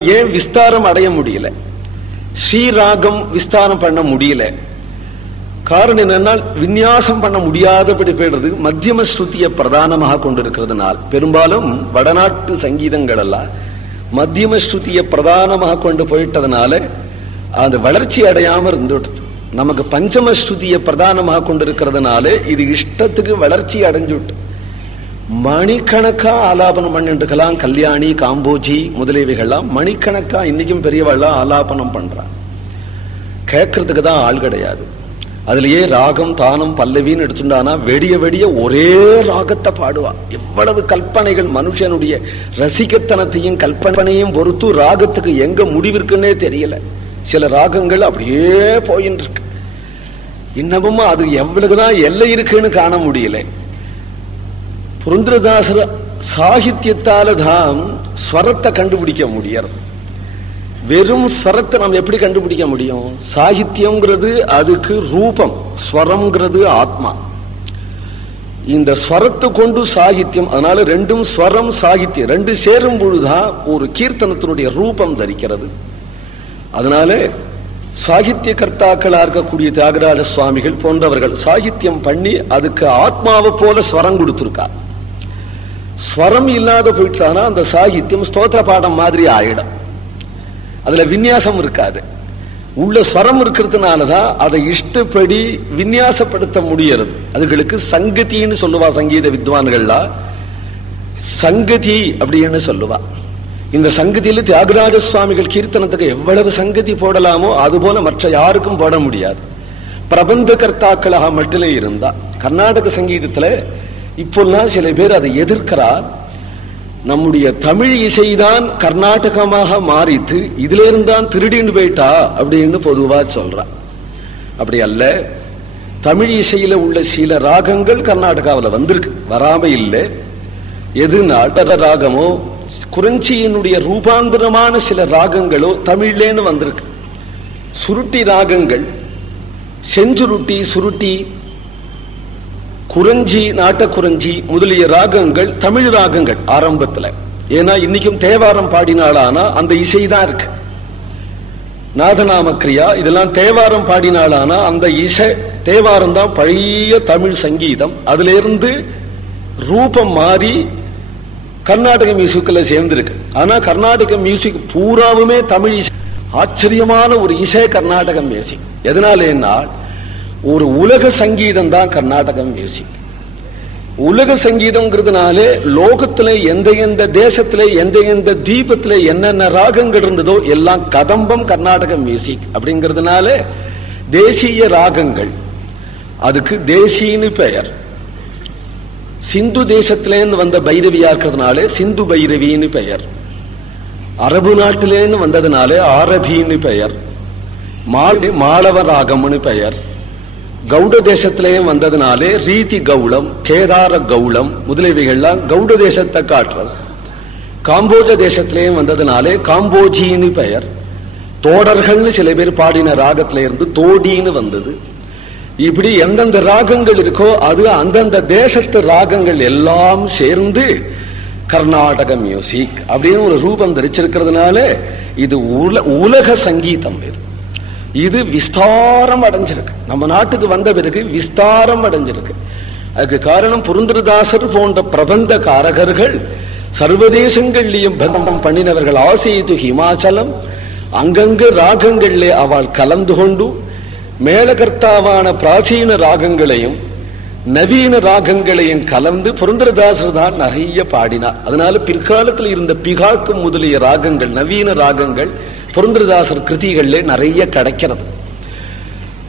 ஏன் விஸ்தாரம் அடைய முடியல? ஸ்ரீராகம் விஸ்தாரம் பண்ண முடியல. காரணம் என்னன்னா, விநியாசம் பண்ண முடியாதபடி போயிடுறது மத்தியம ஸ்ருதியை பிரதானமாக கொண்டிருக்கிறதுனால். பெரும்பாலும் வடநாட்டு சங்கீதங்கள் எல்லாம் மத்தியம ஸ்ருதியை பிரதானமாக கொண்டு போயிட்டதுனால அது வளர்ச்சி அடையாம இருந்துடுது. நமக்கு பஞ்சம ஸ்ருதியை பிரதானமாக கொண்டிருக்கிறதுனால இது இஷ்டத்துக்கு வளர்ச்சி அடைஞ்சுட்டு மணிக்கணக்கா ஆலாபனம் பண்ணிட்டுக்கலாம். கல்யாணி, காம்போஜி முதலியவைகள்லாம் மணிக்கணக்கா இன்னைக்கும் பெரியவாள்லாம் ஆலாபனம் பண்றான். கேட்கறதுக்கு தான் ஆள் கிடையாது. அதுலயே ராகம், தானம், பல்லவின்னு எடுத்துட்டானா வெடிய வெடிய ஒரே ராகத்தை பாடுவா. எவ்வளவு கல்பனைகள்! மனுஷனுடைய ரசிகத்தனத்தையும் கல்பனையும் பொறுத்து ராகத்துக்கு எங்க முடிவிற்குன்னே தெரியல. சில ராகங்கள் அப்படியே போயின்னு இருக்கு. இன்னமும் அது எவ்வளவுதான் எல்லை இருக்குன்னு காண முடியல. புரந்தரதாசர் சாகித்யத்தால தான் ஸ்வரத்தை கண்டுபிடிக்க முடியாது. வெறும் ஸ்வரத்தை நம்ம எப்படி கண்டுபிடிக்க முடியும்? சாகித்யம்ங்கிறது அதுக்கு ரூபம், ஸ்வரம்ங்கிறது ஆத்மா. இந்த ஸ்வரத்தை கொண்டு சாகித்யம். அதனால ரெண்டும் ஸ்வரம், சாகித்யம் ரெண்டு சேரும் பொழுதுதான் ஒரு கீர்த்தனத்தினுடைய ரூபம் தரிக்கிறது. அதனால சாகித்ய கர்த்தாக்களா இருக்கக்கூடிய தியாகராஜ சுவாமிகள் போன்றவர்கள் சாகித்யம் பண்ணி அதுக்கு ஆத்மாவை போல ஸ்வரம் கொடுத்திருக்கா. ஸ்வரம் இல்லாத போயிட்டானா அந்த சாகித்யம் ஸ்தோத்திர பாடம் மாதிரி ஆயிடும். அதுல விநியாசம் இருக்காது. உள்ள ஸ்வரம் இருக்கிறதுனாலதான் அதை இஷ்டப்படி விநியாசப்படுத்த முடியறது. அதுகளுக்கு சங்கதின்னு சொல்லுவா சங்கீத வித்வான்கள்லாம். சங்கதி அப்படின்னு சொல்லுவா. இந்த சங்கதியில தியாகராஜ சுவாமிகள் கீர்த்தனத்துக்கு எவ்வளவு சங்கதி போடலாமோ அதுபோல மற்ற யாருக்கும் போட முடியாது. பிரபந்த கர்த்தாக்களாக மட்டுமே இருந்தா. கர்நாடக சங்கீதத்துல இப்போல்லாம் சில பேர் அதை எதிர்க்கிறார். நம்முடைய தமிழ் இசைதான் கர்நாடகமாக மாறித்து இதுல இருந்தான் திருடின்னு போயிட்டா அப்படின்னு பொதுவா சொல்றான். அப்படி அல்ல. தமிழ் இசையில உள்ள சில ராகங்கள் கர்நாடகாவில் வந்திருக்கு, வராம இல்லை. எது நாட்ட ராகமோ குறிஞ்சியினுடைய ரூபாந்தரமான சில ராகங்களோ தமிழ்லேன்னு வந்திருக்கு. சுருட்டி ராகங்கள், செஞ்சுருட்டி, சுருட்டி, குறிஞ்சி, நாட்டக்குறிஞ்சி முதலிய ராகங்கள் தமிழ் ராகங்கள் ஆரம்பத்தில். ஏன்னா இன்னைக்கும் தேவாரம் பாடினாலானா அந்த இசைதான் இருக்கு. நாதநாமக்கிரியா இதெல்லாம் தேவாரம் பாடினாலானா அந்த இசை தேவாரம் தான் பழைய தமிழ் சங்கீதம். அதுல இருந்து ரூபம் மாறி கர்நாடக மியூசிக்ல சேர்ந்திருக்கு. ஆனா கர்நாடக மியூசிக் பூராவுமே தமிழ் இசை. ஆச்சரியமான ஒரு இசை கர்நாடக மியூசிக். எதனால ஒரு உலக சங்கீதம் தான் கர்நாடக மியூசிக். உலக சங்கீதம்ங்கிறதுனாலே லோகத்துல எந்த எந்த தேசத்துல எந்த எந்த தீபத்துல என்னென்ன ராகங்கள் இருந்ததோ எல்லாம் கதம்பம் கர்நாடக மியூசிக். அப்படிங்கிறதுனால தேசிய ராகங்கள், அதுக்கு தேசியன்னு பெயர். சிந்து தேசத்திலேருந்து வந்த பைரவியா இருக்கிறதுனால சிந்து பைரவின்னு பெயர். அரபு நாட்டிலேருந்து வந்ததுனால ஆரபின்னு பெயர். மாளவ ராகம்னு பெயர். கௌட தேசத்திலேயும் வந்ததுனாலே ரீதி கௌளம், கேதார கௌளம் முதலியவைகள்லாம் கௌட தேசத்தை காட்டுறது. காம்போஜ தேசத்திலேயும் வந்ததுனாலே காம்போஜின்னு பெயர். தோடர்கள்னு சில பேர் பாடின ராகத்தில இருந்து தோடின்னு வந்தது. இப்படி எந்தெந்த ராகங்கள் இருக்கோ அது அந்தந்த தேசத்து ராகங்கள் எல்லாம் சேர்ந்து கர்நாடக மியூசிக் அப்படின்னு ஒரு ரூபம் தரிச்சிருக்கிறதுனால இது உலக சங்கீதம். இது விஸ்தாரம் அடைஞ்சிருக்கு. நம்ம நாட்டுக்கு வந்த பிறகு விஸ்தாரம் அடைஞ்சிருக்கு. அதுக்கு காரணம் புரந்தரதாசர் போன்ற பிரபந்த காரகர்கள் சர்வதேசங்கள்லயும் பந்தம் பண்ணினவர்கள். ஆசைத்து ஹிமாச்சலம் அங்கங்க ராகங்கள்ல அவள் கலந்து கொண்டு மேலகர்த்தாவான பிராச்சீன ராகங்களையும் நவீன ராகங்களையும் கலந்து புரந்தரதாசர் தான் நிறைய பாடினார். அதனால பிற்காலத்தில் இருந்த பிகாக்கு முதலிய ராகங்கள், நவீன ராகங்கள் புரந்தரதாசர் கிருதிகள்ல நிறைய கிடைக்கிறது.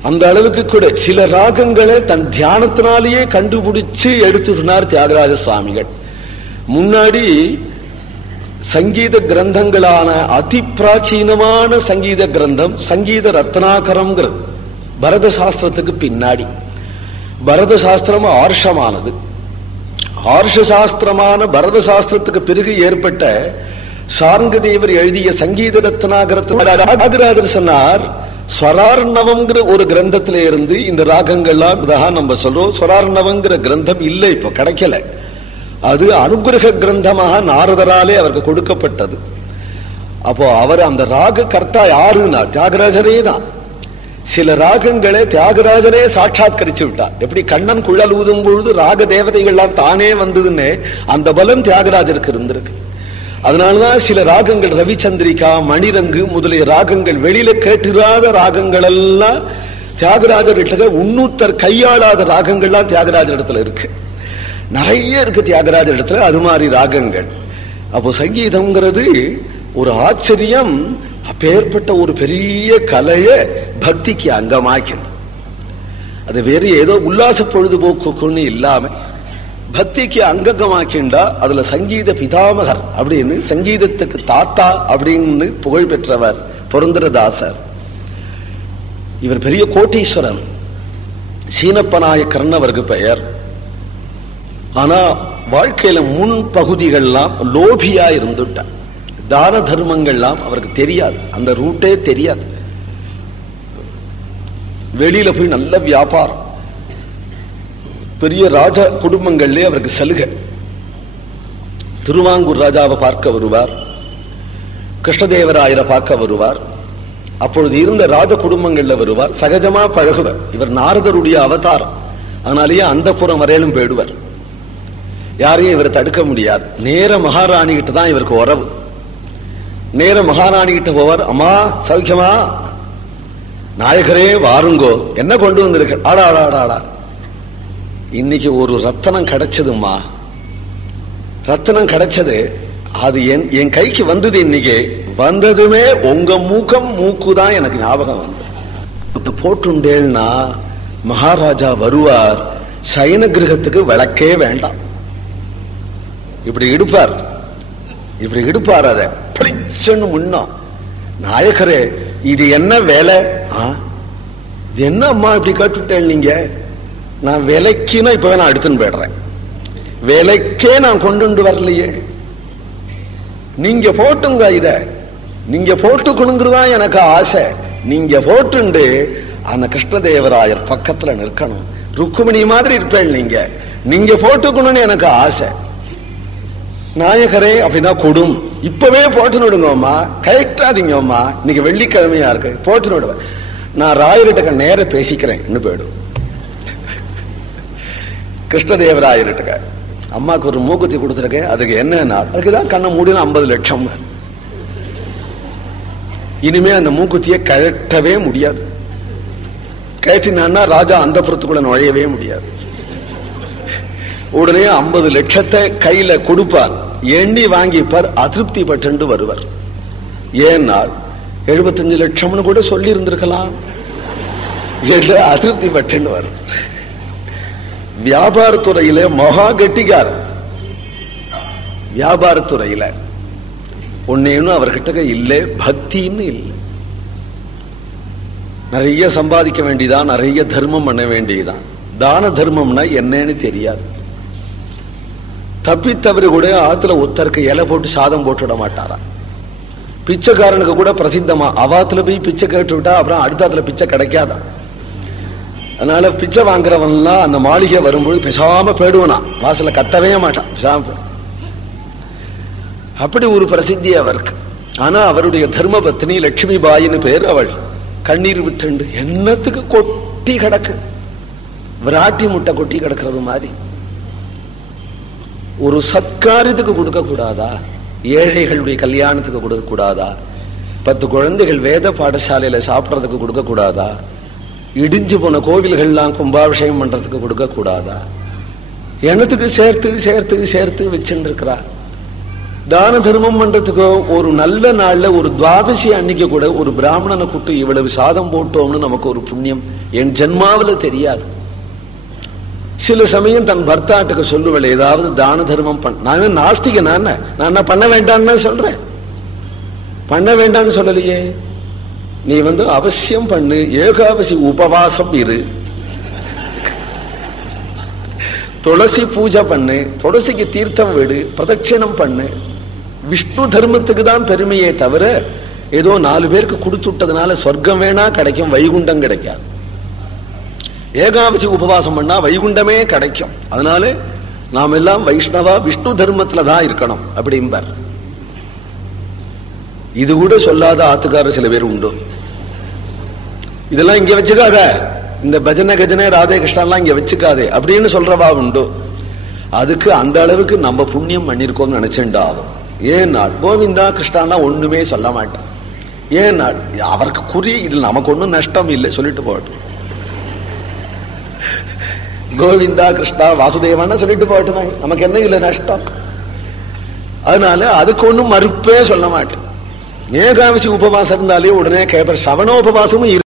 அந்த அளவுக்கு கூட சில ராகங்களை தன் தியானத்தினாலேயே கண்டுபிடிச்சு எடுத்துனார் தியாகராஜ சுவாமிகள். முன்னாடி சங்கீத கிரந்தங்களான அதி பிராச்சீனமான சங்கீத கிரந்தம் சங்கீத ரத்னாகரம்ங்கிறது பரத சாஸ்திரத்துக்கு பின்னாடி. பரத சாஸ்திரம் ஆர்ஷமானது. ஆர்ஷ சாஸ்திரமான பரத சாஸ்திரத்துக்கு பிறகு ஏற்பட்ட சார்ங்கதேவர் எழுதிய சங்கீத ரத்னாகரத்தில் சொன்னார், ஸ்வரார்ணவம்ங்கிற ஒரு கிரந்தத்தில இருந்து இந்த ராகங்கள்லாம் நம்ம சொல்றோம். ஸ்வரார்ணவங்கிற கிரந்தம் இல்லை, இப்ப கிடைக்கல. அது அனுகிரக கிரந்தமாக நாரதராலே அவருக்கு கொடுக்கப்பட்டது. அப்போ அவர் அந்த ராக கர்த்தா யாருன்னா தியாகராஜரே தான். சில ராகங்களை தியாகராஜரே சாட்சாத்கரிச்சு விட்டார். எப்படி கண்ணன் குழல் ஊதும் பொழுது ராக தேவதைகள்லாம் தானே வந்ததுன்னு அந்த பலம் தியாகராஜருக்கு இருந்திருக்கு. அதனாலதான் சில ராகங்கள் ரவிச்சந்திரிகா, மணிரங்கு முதலிய ராகங்கள் வெளியில கேட்டிராத ராகங்கள் எல்லாம் தியாகராஜர் கிட்ட உன்னூத்தர் கையாளாத ராகங்கள்லாம் தியாகராஜர் இடத்துல இருக்கு. நிறைய இருக்கு தியாகராஜர் இடத்துல அது மாதிரி ராகங்கள். அப்போ சங்கீதம்ங்கிறது ஒரு ஆச்சரியம். அப்பேற்பட்ட ஒரு பெரிய கலைய பக்திக்கு அங்கமாக்கணும். அது வேறு ஏதோ உல்லாச பொழுதுபோக்குன்னு இல்லாம பக்திக்கு அங்கமாக்கிண்டா அதுல சங்கீத பிதாமகர் அப்படின்னு, சங்கீதத்துக்கு தாத்தா அப்படின்னு புகழ் பெற்றவர் புரந்தரதாசர். இவர் பெரிய கோட்டீஸ்வரன், சீனப்பநாயக்கர்னு அவருக்கு பெயர். ஆனா வாழ்க்கையில முன் பகுதிகள்லாம் லோபியா இருந்துட்டார். தான தர்மங்கள்லாம் அவருக்கு தெரியாது, அந்த ரூட்டே தெரியாது. வெளியில போய் நல்ல வியாபாரம், பெரிய ராஜா குடும்பங்கள்ல அவருக்கு சலுகை. திருவாங்கூர் ராஜாவை பார்க்க வருவார், கிருஷ்ணதேவராயரை பார்க்க வருவார். அப்பொழுது இருந்த ராஜ குடும்பங்கள்ல வருவார், சகஜமா பழகுவர். இவர் நாரதருடைய அவதாரம், அதனாலேயே அந்த புறம் வரையிலும் போயிடுவார். யாரையும் இவரை தடுக்க முடியாது. நேர மகாராணி கிட்ட தான் இவருக்கு உறவு. நேர மகாராணி கிட்ட போவார். அம்மா சௌக்கியமா? நாயகரே வாருங்கோ, என்ன கொண்டு வந்திருக்க? ஆடாடாடாடா, இன்னைக்கு ஒரு ரத்தனம் கிடைச்சதும்மா, ரத்தனம் கிடைச்சது. அது என் கைக்கு வந்தது. இன்னைக்கு வந்ததுமே உங்க மூக்குதான் எனக்கு ஞாபகம் வந்து போட்டுண்டேன்னா மகாராஜா வருவார். சயன கிரகத்துக்கு விளக்கே வேண்டாம், இப்படி இடுப்பார், இப்படி இடுப்பார். அத பிடிச்சுன்னு முன்னா, நாயகரே இது என்ன வேலை? இது என்ன அம்மா இப்படி கேட்டுட்டேன் நீங்க? நான் விலைக்குன்னா இப்ப நான் எடுத்துன்னு போயிடுறேன், விலைக்கே நான் கொண்டு வரலையே. நீங்க போட்டுங்க, இத நீங்க போட்டுக்கணுங்கிறதான் எனக்கு ஆசை. நீங்க போட்டுண்டு அந்த கிருஷ்ணதேவராயர் பக்கத்துல நிற்கணும், ருக்குமணி மாதிரி இருப்பேன். நீங்க போட்டுக்கணும்னு எனக்கு ஆசை. நாயகரே அப்படின்னா கொடும், இப்பவே போட்டு நடுங்கம்மா, கரெக்டாதீங்க அம்மா, இன்னைக்கு வெள்ளிக்கிழமையா இருக்கு, போட்டு நடுவேன். நான் ராயர்கிட்ட நேர பேசிக்கிறேன் போயிடும். கிருஷ்ணதேவராயர்கிட்ட அம்மாக்கு ஒரு மூக்குத்தி கொடுத்துருக்கேன், அதுக்கு என்னன்னா அதுக்குதான் கண்ணை மூடினா 50 லட்சம். இனிமே அந்த மூக்குத்தியை கழட்டவே முடியாது. கழட்டினா ராஜா அந்த புறத்துக்குள்ள நுழையவே முடியாது. உடனே 50 லட்சத்தை கையில கொடுப்பார், எண்ணி வாங்கிப்பார், அதிருப்தி பட்டு வருவார். ஏனால் 75 லட்சம்னு கூட சொல்லி இருந்திருக்கலாம், அதிருப்தி பட்டு வரும். வியாபாரத்துறையில மகா கெட்டிகார், வியாபாரத்துறையில ஒன்னேன்னு அவர்கிட்ட இல்லை, பக்தின்னு இல்லை. நிறைய சம்பாதிக்க வேண்டியதான், நிறைய தர்மம் பண்ண வேண்டியதான். தான தர்மம்னா என்னன்னு தெரியாது. தப்பித்தவரு கூட ஆத்துல ஒத்தருக்கு இலை போட்டு சாதம் போட்டுவிட மாட்டாரா. பிச்சைக்காரனுக்கு கூட பிரசித்தமா, அவாத்துல போய் பிச்சை கேட்டு விட்டா அப்புறம் அடுத்தாத்துல பிச்சை கிடைக்காதான். அதனால பிச்சை வாங்குறவன்லாம் அந்த மாளிகை வரும்போது பேசாம போயிடுவனா, வாசல கத்தவே மாட்டான், பேசாம. அப்படி ஒரு பிரசித்தி அவருக்கு. ஆனா அவருடைய தர்ம பத்னி லட்சுமி பாயின்னு பேர். அவள் கண்ணீர் விட்டு என்னத்துக்கு கொட்டி கிடக்கு, விராட்டி முட்டை கொட்டி கிடக்கிறது மாதிரி. ஒரு சத்காரியத்துக்கு கொடுக்க கூடாதா? ஏழைகளுடைய கல்யாணத்துக்கு கொடுக்க கூடாதா? 10 குழந்தைகள் வேத பாடசாலையில சாப்பிடறதுக்கு கொடுக்க கூடாதா? இடிஞ்சு போன கோவில்கள்லாம் கும்பாபிஷேகம் பண்றதுக்கு கொடுக்க கூடாதா? எண்ணத்துக்கு சேர்த்து சேர்த்து சேர்த்து வச்சுட்டு இருக்கிறா. தான தர்மம் பண்றதுக்கு ஒரு நல்ல நாள்ல ஒரு துவாதசி அன்னைக்கு கூட ஒரு பிராமணனை கூட்டு இவ்வளவு சாதம் போட்டோம்னு நமக்கு ஒரு புண்ணியம் என் ஜென்மாவில தெரியாது. சில சமயம் தன் பர்த்தாட்டுக்கு சொல்லுவல, ஏதாவது தான தர்மம் பண்ண. நான் நாஸ்திக, நான் என்ன பண்ண வேண்டாம்னு சொல்றேன், பண்ண வேண்டாம்னு சொல்லலையே. நீ அவசியம் பண்ணு, ஏகாதசி உபவாசம் இரு, துளசி பூஜை பண்ணு, துளசிக்கு தீர்த்தம் விடு, பிரதட்சணம் பண்ணு. விஷ்ணு தர்மத்துக்கு தான் பெருமையே தவிர ஏதோ 4 பேருக்கு கொடுத்துட்டதுனால சொர்க்கம் வேணா கிடைக்கும், வைகுண்டம் கிடைக்காது. ஏகாதசி உபவாசம் பண்ணா வைகுண்டமே கிடைக்கும். அதனால நாம் எல்லாம் வைஷ்ணவா விஷ்ணு தர்மத்துல தான் இருக்கணும் அப்படிம்பார். இது கூட சொல்லாத ஆத்துக்காரர் சில பேர் உண்டு. இதெல்லாம் இங்க வச்சுக்காத, இந்த பஜனை கஜனை ராதே கிருஷ்ணன்லாம் இங்க வச்சுக்காதே அப்படின்னு சொல்றவா உண்டு. அதுக்கு அந்த அளவுக்கு நம்ம புண்ணியம் பண்ணிருக்கோம்னு நினைச்சுண்டா ஆகும். ஏன்னா கோவிந்தா கிருஷ்ணாலாம் ஒண்ணுமே சொல்ல மாட்டான். ஏன்னா அவருக்கு குறி இதில் நமக்கு ஒன்றும் நஷ்டம் இல்லை, சொல்லிட்டு போகட்டும். கோவிந்தா கிருஷ்ணா வாசுதேவான்னு சொல்லிட்டு போகட்டும், நமக்கு என்ன இல்லை நஷ்டம். அதனால அதுக்கு ஒன்றும் மறுப்பே சொல்ல மாட்டேன். ஏகாதசி உபவாசம் இருந்தாலே உடனே கேட்ப சவணோபவாசமும்